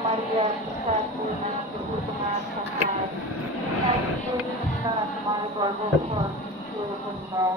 Maria, Satu, Nasuhu, Tengah, Sahar, Satu, Nasuhu, Tengah, Sahar, Satu, Nasuhu, Tengah,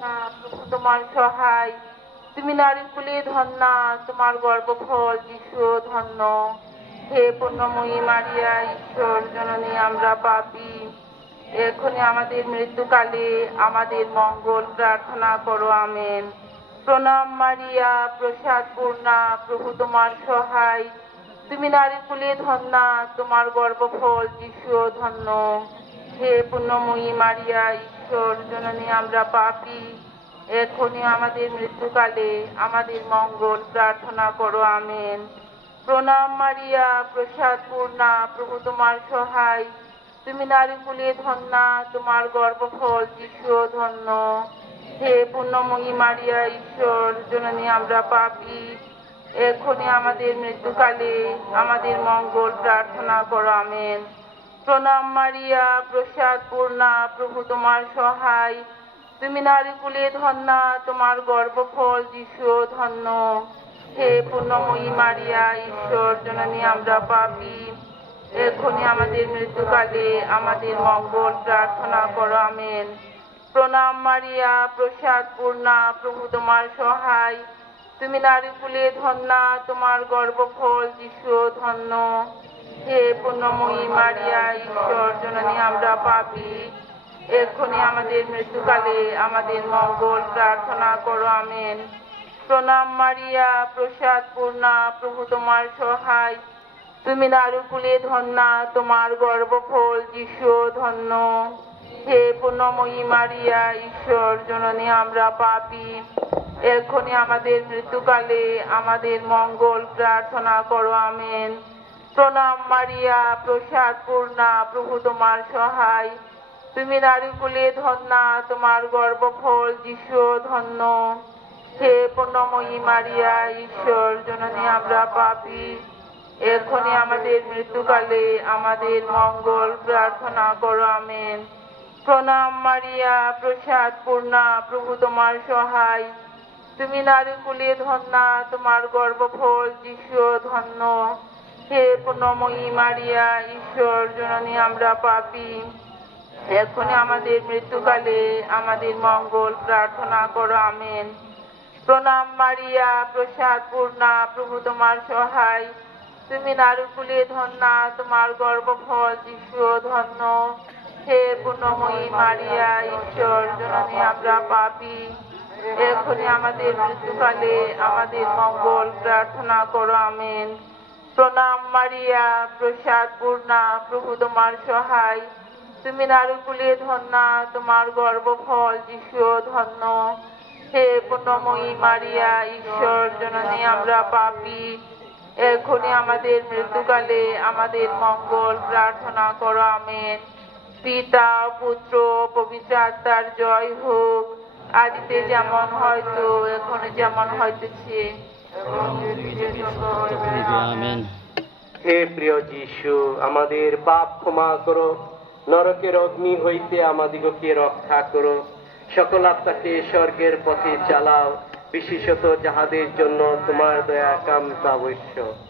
না প্রভু তোমার সহায়। তুমি নারী কুলে ধন্যা, তোমার গর্ভফল যিশু ধন্য। হে পূর্ণময়ী মারিয়া, ঈশ্বর, জননী, আমরা পাপি। এখনই আমাদের মৃত্যুকালে আমাদের মঙ্গল প্রার্থনা করো, আমেন। প্রণাম মারিয়া, প্রসাদ পূর্ণা, প্রভু তোমার সহায়। তুমি নারী কুলে ধন্যা, তোমার গর্ভফল যিশু ধন্য। হে পূর্ণময়ী মারিয়া ঈশ্বর জননী আমরা পাপি। এখনই আমাদের মৃত্যুকালে, আমাদের মঙ্গল প্রার্থনা করো, আমেন। প্রণাম মারিয়া, প্রসাদ পূর্ণা, প্রভু তোমার সহায়। তুমি নারী কুলে ধন্যা, তোমার গর্ভফল যিশু ধন্য। হে পুণ্যময়ী মারিয়া, ঈশ্বর, জননী আমরা পাপি। এখনই আমাদের মৃত্যুকালে, আমাদের মঙ্গল প্রার্থনা করো, আমেন। প্রণাম মারিয়া, প্রসাদ পূর্ণা, প্রভু তোমার সহায়। তুমি নারী কুলে ধন্যা, তোমার গর্ভফল যিশু ধন্য। হে পূর্ণময়ী মারিয়া, ঈশ্বর, জননী আমরা পাপি। এখনই আমাদের মৃত্যুকালে আমাদের মঙ্গল প্রার্থনা করো, আমেন। প্রণাম মারিয়া, প্রসাদ পূর্ণা, প্রভু তোমার সহায়। তুমি নারী কুলে ধন্যা, তোমার গর্ভফল যিশু ধন্য। হে পূর্ণময়ী মারিয়া, ঈশ্বর জননী, আমরা পাপি। আমাদের মৃত্যুকালে আমাদের মঙ্গল প্রার্থনা করো, আমেন। প্রণাম মারিয়া, প্রসাদ পূর্ণা, প্রভু তোমার সহায়। তুমি নারুকুলে ধন্যা, তোমার গর্ভফল যিশু ধন্য। হে পূর্ণময়ী মারিয়া, ঈশ্বর জননী, আমরা পাপি। এক্ষুনি আমাদের মৃত্যুকালে আমাদের মঙ্গল প্রার্থনা করো, আমেন। প্রণাম মারিয়া, প্রসাদ, পূর্ণা, প্রভু তোমার সহায়। তুমি নারী কুলে ধন্যা, তোমার গর্ভফল যিশু ধন্য। হে পূর্ণময়ী মারিয়া, ঈশ্বর, জননী আমরা পাপি। এখনই আমাদের মৃত্যুকালে আমাদের মঙ্গল প্রার্থনা করো, আমেন। প্রণাম মারিয়া, প্রসাদ, পূর্ণা, প্রভু তোমার সহায়। তুমি নারী কুলে ধন্যা, তোমার গর্ভফল যিশু ধন্য। হে পূর্ণময়ী মারিয়া, ঈশ্বর জননী আমরা পাপি। এখনই আমাদের মৃত্যুকালে আমাদের মঙ্গল প্রার্থনা করো, আমেন। প্রণাম মারিয়া, প্রসাদ পূর্ণা, প্রভু তোমার সহায়। তুমি নারুকুলে ধন্যা, তোমার গর্ভফল, যিশু ধন্য। হে পূর্ণময়ী মারিয়া, ঈশ্বর জননী আমরা পাপি। এখনই আমাদের মৃত্যুকালে আমাদের মঙ্গল প্রার্থনা করো, আমেন। প্রণাম মারিয়া, প্রসাদ, পূর্ণা, প্রভু তোমার সহায়। তুমি নারুকুলে ধন্যা, তোমার গর্ভফল যিশু ধন্য। হে পূর্ণময়ী মারিয়া, ঈশ্বর, জননী আমরা পাপি। এখনই আমাদের মৃত্যুকালে আমাদের মঙ্গল প্রার্থনা করো, আমেন। পিতা, পুত্র, পবিত্র আত্মার জয় হোক। আদিতে যেমন হয়তো, এখন যেমন হইতেছে। হে প্রিয় যিশু, আমাদের পাপ ক্ষমা করো, নরকের অগ্নি হইতে আমাদিগকে রক্ষা করো। সকল আত্মাকে স্বর্গের পথে চালাও, বিশেষত যাহাদের জন্য তোমার দয়া কামতা আবশ্যক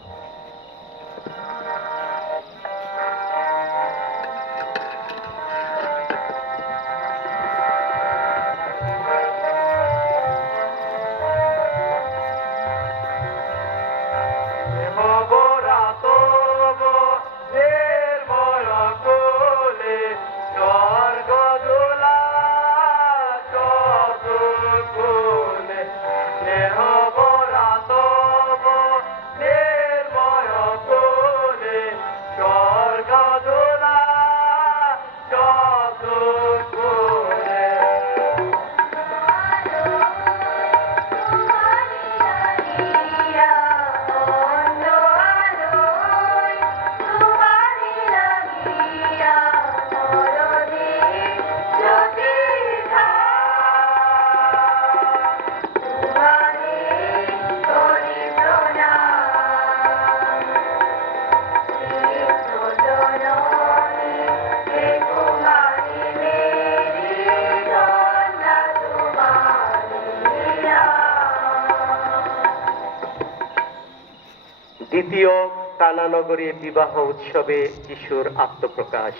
দ্বিতীয় কানানগরে বিবাহ উৎসবে যিশুর আত্মপ্রকাশ।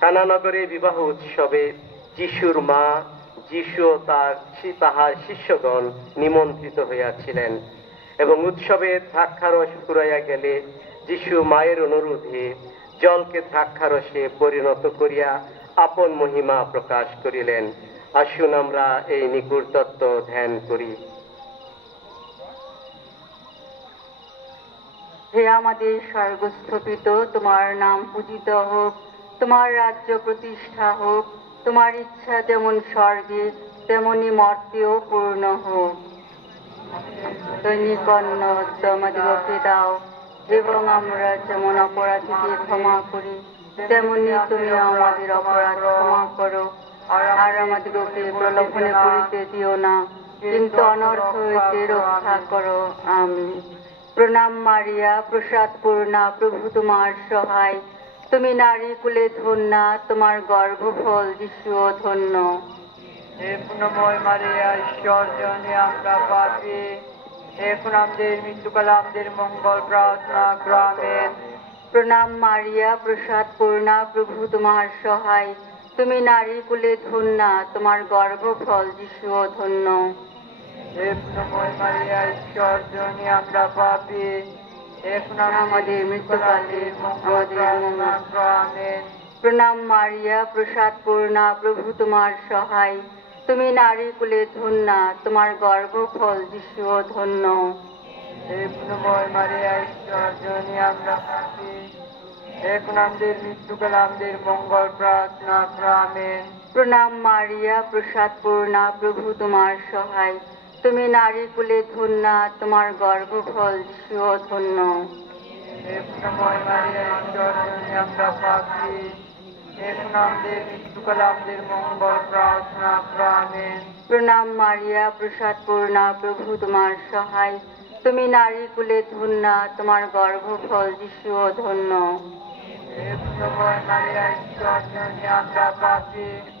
কানানগরে বিবাহ উৎসবে যিশুর মা, যিশু তার তাহার শিষ্যগণ নিমন্ত্রিত হইয়াছিলেন এবং উৎসবে দ্রাক্ষারস ফুরাইয়া গেলে যিশু মায়ের অনুরোধে জলকে দ্রাক্ষারসে পরিণত করিয়া আপন মহিমা প্রকাশ করিলেন। আসুন আমরা এই নিকুর তত্ত্ব ধ্যান করি। হে আমাদের স্বর্গস্থপিত, তোমার নাম পূজিত হোক, তোমার রাজ্য প্রতিষ্ঠা হোক, তোমার ইচ্ছা যেমন স্বর্গে, তেমনি মর্তেও পূর্ণ হোক। দৈনিক অন্ন দাও, এবং আমরা যেমন অপরাধীকে ক্ষমা করি, তেমনি তুমি আমাদের অপরাধ ক্ষমা করো, আর আমাদেরকে প্রলোভনে করিতে দিও না, কিন্তু অনর্থ হইতে রক্ষা করো আমি প্রণাম মারিয়া প্রসাদ পূর্ণা প্রভু তোমার সহায়। তুমি নারী কুলে ধন্যা তোমার গর্ভফল যিশুও ধন্য। হে পুণ্যময় মারিয়া ঈশ্বর জনে আমরা পাপি। এখন আমাদের মৃত্যুকালে আমাদের মঙ্গল প্রার্থনা গ্রামেন প্রণাম মারিয়া প্রসাদ পূর্ণা প্রভু তোমার সহায়। তুমি নারী কুলে ধন্যা তোমার গর্ভফল যিশুও ধন্য। হে পুণ্যময় মারিয়া ঈশ্বর জনে আমরা পাপি। এখন আমাদের মৃত্যুকালে মঙ্গল প্রার্থনা প্রণাম মারিয়া প্রসাদ পূর্ণা প্রভু তোমার সহায়। তুমি নারী কুলে ধন্যা তোমার গর্ভফল যিশুও ধন্য। হে পুণ্যময় মারিয়া ঈশ্বর জনে আমরা পাপি। এখন আমাদের মৃত্যুকালে আমাদের মঙ্গল প্রার্থনা গ্রামেন প্রণাম মারিয়া প্রসাদ পূর্ণা প্রভু তোমার সহায়। তুমি নারী কুলে ধন্যা তোমার গর্ভফল যিশুও ধন্য। প্রণাম মারিয়া প্রসাদ পূর্ণা প্রভু তোমার সহায়। তুমি নারী কুলে ধন্যা তোমার গর্ভফল যিশুও ধন্য। আমরা পাপি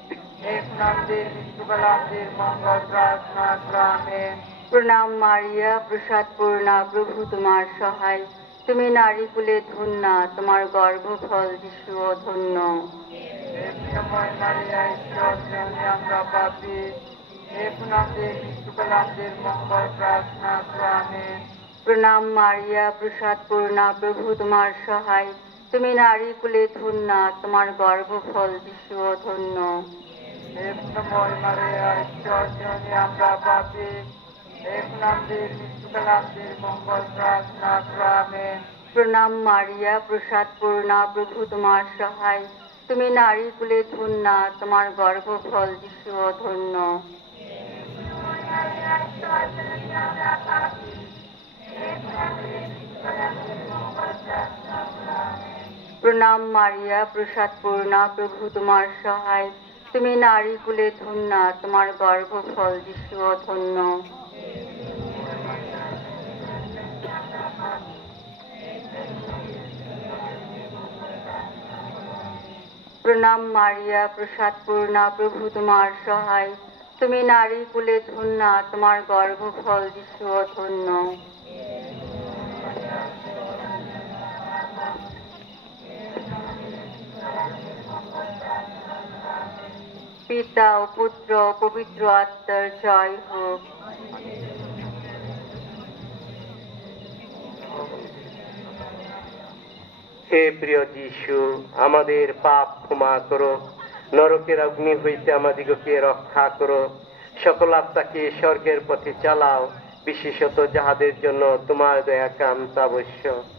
প্রণাম মারিয়া, প্রসাদ পূর্ণা, প্রভু তোমার সহায়। তুমি নারী কুলে ধন্যা, তোমার গর্ভফল যিশুও ধন্য। প্রণাম মারিয়া, প্রসাদ পূর্ণা, প্রভু তোমার সহায়। তুমি নারী কুলে ধন্যা, তোমার গর্ভফল যিশুও ধন্য। প্রণাম মারিয়া, প্রসাদ পূর্ণা প্রভু তোমার সহায়। তুমি নারী কুলে ধন্যা, তোমার গর্ভফল যিশুও ধন্য প্রণাম মারিয়া, প্রসাদ পূর্ণা প্রভু তোমার সহায়। তুমি নারী কুলে ধন্যা, তোমার গর্ভ গর্ভফল যিশুও ধন্য। প্রণাম মারিয়া, প্রসাদ পূর্ণা, প্রভু তোমার সহায়। তুমি নারী কুলে ধন্যা, তোমার গর্ভফল যিশুও ধন্য। পিতা ও পুত্র পবিত্র আত্মার জয় হোক। হে প্রিয় যিশু, আমাদের পাপ ক্ষমা করো। নরকের অগ্নি হইতে আমাদিগকে রক্ষা করো। সকল আত্মাকে স্বর্গের পথে চালাও। বিশেষত যাহাদের জন্য তোমার দয়া কান্ত আবশ্যক।